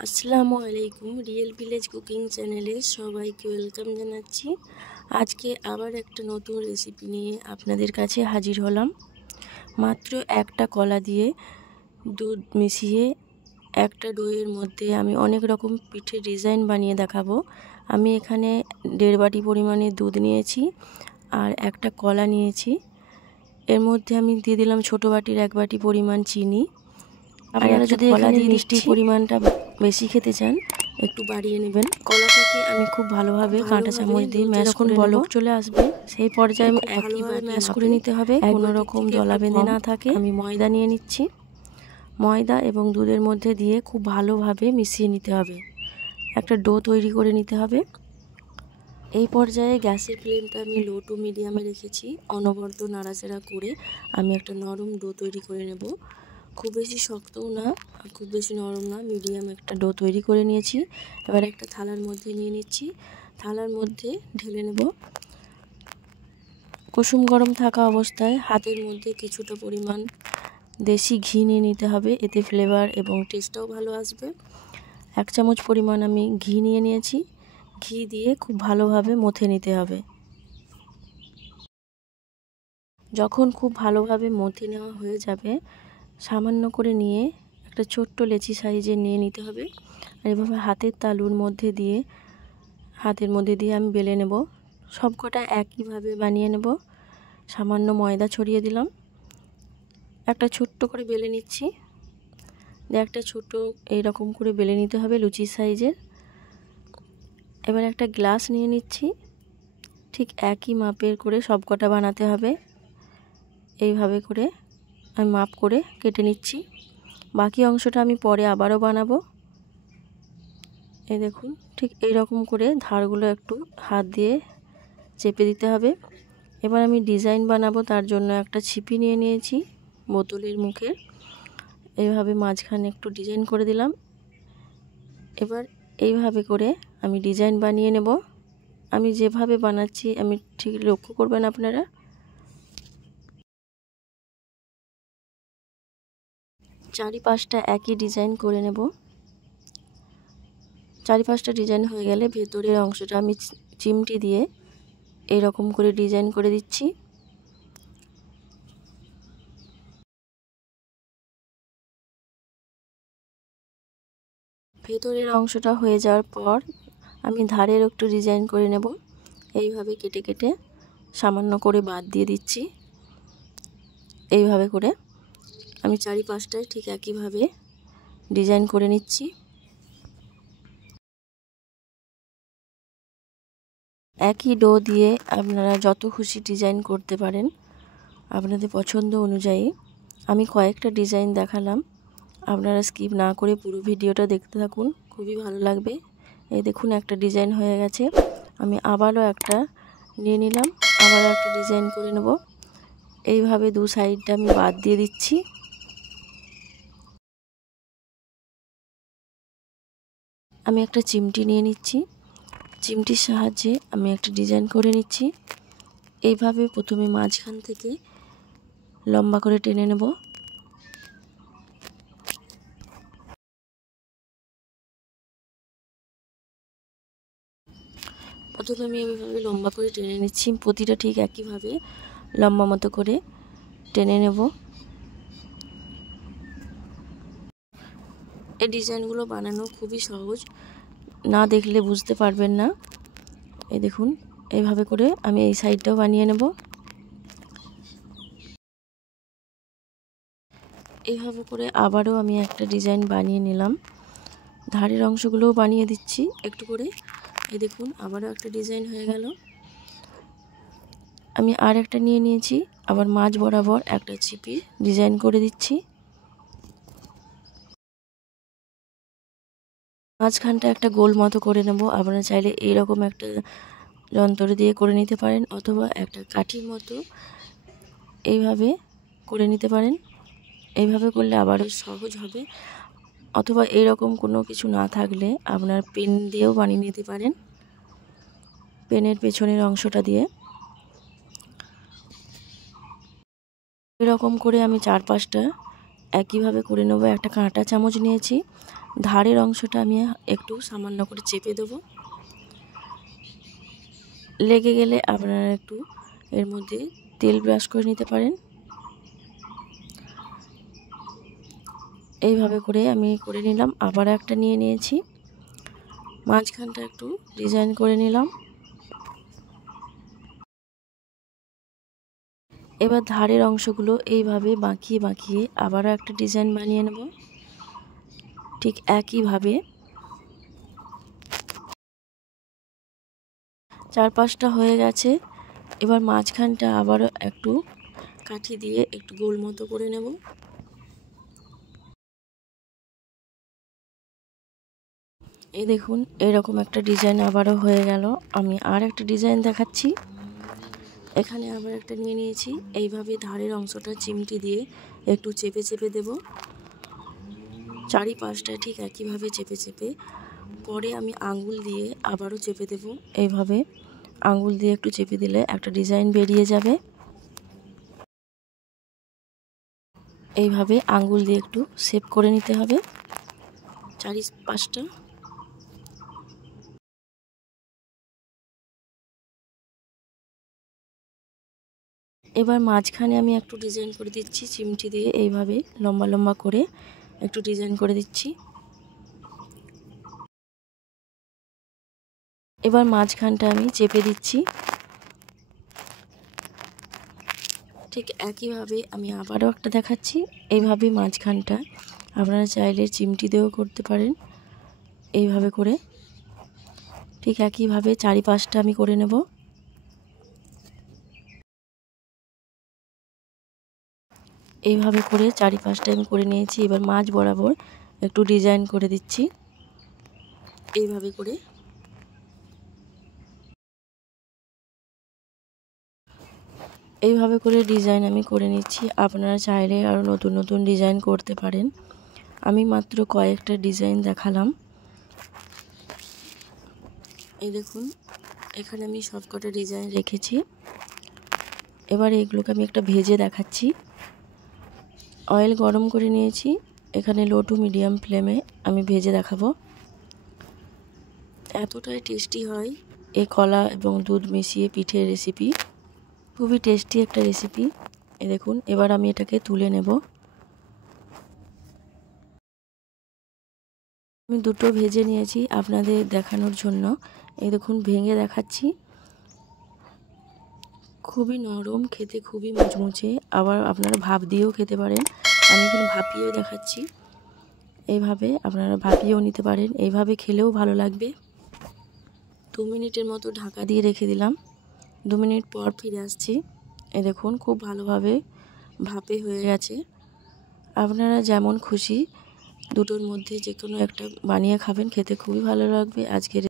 আসসালামু আলাইকুম। Real village cooking চ্যানেলে সবাইকে ওয়েলকাম জানাচ্ছি। আজকে আবার একটা নতুন রেসিপি নিয়ে আপনাদের কাছে হাজির হলাম। মাত্র একটা কলা দিয়ে দুধ মিশিয়ে একটা ডোয়ের মধ্যে আমি অনেক রকম পিঠে ডিজাইন বানিয়ে দেখাবো। আমি এখানে 1.5 বাটি পরিমাণে দুধ নিয়েছি আর একটা কলা নিয়েছি। এর মধ্যে আমি দিয়ে দিলাম ছোটো বাটির 1 বাটি পরিমাণ চিনি। আপনারা যদি কলা দিয়ে মিষ্টির পরিমাণটা বেশি খেতে চান একটু বাড়িয়ে নেবেন। কলাটাকে আমি খুব ভালোভাবে কাঁটা চামচ দিয়ে ম্যাশ করে বলক চলে আসবে সেই পর্যায়ে আমি একইভাবে ম্যাশ করে নিতে হবে, কোনো রকম দলা বেঁধে না থাকে। আমি ময়দা নিয়ে নিচ্ছি। ময়দা এবং দুধের মধ্যে দিয়ে খুব ভালোভাবে মিশিয়ে নিতে হবে, একটা ডো তৈরি করে নিতে হবে। এই পর্যায়ে গ্যাসের ফ্লেমটা আমি লো টু মিডিয়ামে রেখেছি। অনবরত নাড়াচাড়া করে আমি একটা নরম ডো তৈরি করে নেব। খুব বেশি শক্তও না আর খুব বেশি নরম না, মিডিয়াম একটা ডো তৈরি করে নিয়েছি। এবার একটা থালার মধ্যে নিয়ে নিচ্ছি, থালার মধ্যে ঢেলে নেব। কুসুম গরম থাকা অবস্থায় হাতের মধ্যে কিছুটা পরিমাণ দেশি ঘি নিয়ে নিতে হবে, এতে ফ্লেভার এবং টেস্টটাও ভালো আসবে। 1 চামচ পরিমাণ আমি ঘি নিয়ে নিয়েছি। ঘি দিয়ে খুব ভালোভাবে মথে নিতে হবে। যখন খুব ভালোভাবে মথে নেওয়া হয়ে যাবে, সামান্য করে নিয়ে একটা ছোট্ট লেচি সাইজের নিয়ে নিতে হবে। আর এভাবে হাতের তালুর মধ্যে দিয়ে আমি বেলে নেব। সবকটা একইভাবে বানিয়ে নেব। সামান্য ময়দা ছড়িয়ে দিলাম, একটা ছোট্ট করে বেলে নিচ্ছি। একটা ছোট এইরকম করে বেলে নিতে হবে লুচি সাইজের। এবার একটা গ্লাস নিয়ে নিচ্ছি, ঠিক একই মাপের করে সবকটা বানাতে হবে। এইভাবে করে আমি মাপ করে কেটে নিচ্ছি। বাকি অংশটা আমি পরে আবারও বানাবো। এই দেখুন, ঠিক এইরকম করে ধারগুলো একটু হাত দিয়ে চেপে দিতে হবে। এবার আমি ডিজাইন বানাবো, তার জন্য একটা ছিপি নিয়ে নিয়েছি বোতলের মুখে। এইভাবে মাঝখানে একটু ডিজাইন করে দিলাম। এবার এইভাবে করে আমি ডিজাইন বানিয়ে নেব। আমি যেভাবে বানাচ্ছি আমি ঠিক লক্ষ্য করবেন আপনারা। চারিপাশটা একই ডিজাইন করে নেব। চারিপাশটা ডিজাইন হয়ে গেলে ভেতরের অংশটা আমি চিমটি দিয়ে এইরকম করে ডিজাইন করে দিচ্ছি। ভেতরের অংশটা হয়ে যাওয়ার পর আমি ধারের একটু ডিজাইন করে নেব। এইভাবে কেটে কেটে সামান্য করে বাদ দিয়ে দিচ্ছি। এইভাবে করে আমি চারিপাশটায় ঠিক একইভাবে ডিজাইন করে নিচ্ছি। একই ডো দিয়ে আপনারা যত খুশি ডিজাইন করতে পারেন আপনাদের পছন্দ অনুযায়ী। আমি কয়েকটা ডিজাইন দেখালাম, আপনারা স্কিপ না করে পুরো ভিডিওটা দেখতে থাকুন, খুবই ভালো লাগবে। এই দেখুন একটা ডিজাইন হয়ে গেছে। আমি আবারও একটা নিয়ে নিলাম, আবারও একটা ডিজাইন করে নেব। এইভাবে দু সাইডটা আমি বাদ দিয়ে দিচ্ছি। আমি একটা চিমটি নিয়ে নিচ্ছি, চিমটির সাহায্যে আমি একটা ডিজাইন করে নিচ্ছি। এইভাবে প্রথমে মাঝখান থেকে লম্বা করে টেনে নেব। প্রথমে আমি এইভাবে লম্বা করে টেনে নিচ্ছি, প্রতিটা ঠিক একইভাবে লম্বা মতো করে টেনে নেব। এই ডিজাইনগুলো বানানো খুবই সহজ, না দেখলে বুঝতে পারবেন না। এই দেখুন, এইভাবে করে আমি এই সাইডটাও বানিয়ে নেব। এইভাবে করে আবারও আমি একটা ডিজাইন বানিয়ে নিলাম। ধারের অংশগুলোও বানিয়ে দিচ্ছি একটু করে। এই দেখুন, আবারও একটা ডিজাইন হয়ে গেল। আমি আর একটা নিয়ে নিয়েছি, আবার মাঝ বরাবর একটা চিপি ডিজাইন করে দিচ্ছি। মাঝখানটা একটা গোল মতো করে নেব। আপনারা চাইলে এইরকম একটা যন্ত্র দিয়ে করে নিতে পারেন, অথবা একটা কাঠির মতো এইভাবে করে নিতে পারেন। এইভাবে করলে আবারও সহজ হবে, অথবা এইরকম কোনো কিছু না থাকলে আপনার পেন দিয়েও বানিয়ে নিতে পারেন, পেনের পেছনের অংশটা দিয়ে। এরকম করে আমি 4-5টা একইভাবে করে নেব। একটা কাঁটা চামচ নিয়েছি, ধারের অংশটা আমি একটু সামান্য করে চেপে দেবো। লেগে গেলে আপনারা একটু এর মধ্যে তেল ব্রাশ করে নিতে পারেন। এইভাবে করে আমি করে নিলাম। আবার একটা নিয়ে নিয়েছি, মাঝখানটা একটু ডিজাইন করে নিলাম। এবার ধারের অংশগুলো এইভাবে বাঁকিয়ে বাঁকিয়ে আবারও একটা ডিজাইন বানিয়ে নেব। ঠিক একইভাবে 4-5টা হয়ে গেছে। এবার মাঝখানটা আবারও একটু কাঠি দিয়ে একটু গোল মতো করে নেব। এই দেখুন, এরকম একটা ডিজাইন আবারও হয়ে গেল। আমি আর একটা ডিজাইন দেখাচ্ছি। এখানে আবার একটা নিয়ে নিয়েছি। এইভাবে ধারের অংশটা চিমটি দিয়ে একটু চেপে চেপে দেব, চারিপাশটা ঠিক একইভাবে চেপে চেপে। পরে আমি আঙ্গুল দিয়ে আবারও চেপে দেব। এইভাবে আঙ্গুল দিয়ে একটু চেপে দিলে একটা ডিজাইন বেরিয়ে যাবে। এইভাবে আঙ্গুল দিয়ে একটু শেপ করে নিতে হবে চারিপাশটা। এবার মাঝখানে আমি একটু ডিজাইন করে দিচ্ছি চিমটি দিয়ে, এইভাবে লম্বা লম্বা করে একটু ডিজাইন করে দিচ্ছি। এবার মাঝখানটা আমি চেপে দিচ্ছি। ঠিক একইভাবে আমি আবারও একটা দেখাচ্ছি। এইভাবে মাঝখানটা আপনারা চাইলে চিমটি দিয়েও করতে পারেন। এইভাবে করে ঠিক একইভাবে চারিপাশটা আমি করে নেব। এইভাবে করে চারিপাশটা আমি করে নিয়েছি। এবার মাঝ বরাবর একটু ডিজাইন করে দিচ্ছি। এইভাবে করে ডিজাইন আমি করে নিচ্ছি। আপনারা চাইলে আরও নতুন নতুন ডিজাইন করতে পারেন। আমি মাত্র কয়েকটা ডিজাইন দেখালাম। এই দেখুন, এখানে আমি সবকটা ডিজাইন রেখেছি। এবার এগুলোকে আমি একটা ভেজে দেখাচ্ছি। অয়েল গরম করে নিয়েছি। এখানে লো টু মিডিয়াম ফ্লেমে আমি ভেজে দেখাবো। এতটাই টেস্টি হয় এই কলা এবং দুধ মিশিয়ে পিঠের রেসিপি। খুবই টেস্টি একটা রেসিপি। এই দেখুন, এবার আমি এটাকে তুলে নেব। আমি দুটো ভেজে নিয়েছি আপনাদের দেখানোর জন্য। এই দেখুন, ভেঙে দেখাচ্ছি। খুবই নরম, খেতে খুবই মুচমুচে। আবার আপনারা ভাপ দিয়েও খেতে পারেন। আমি এখানে ভাপিয়েও দেখাচ্ছি। এইভাবে আপনারা ভাপিয়েও নিতে পারেন। এইভাবে খেলেও ভালো লাগবে। 2 মিনিটের মতো ঢাকা দিয়ে রেখে দিলাম। 2 মিনিট পর ফিরে আসছি। এই দেখুন, খুব ভালোভাবে ভাপে হয়ে গেছে। আপনারা যেমন খুশি দুটোর মধ্যে যে কোনো একটা বানিয়ে খাবেন, খেতে খুবই ভালো লাগবে। আজকের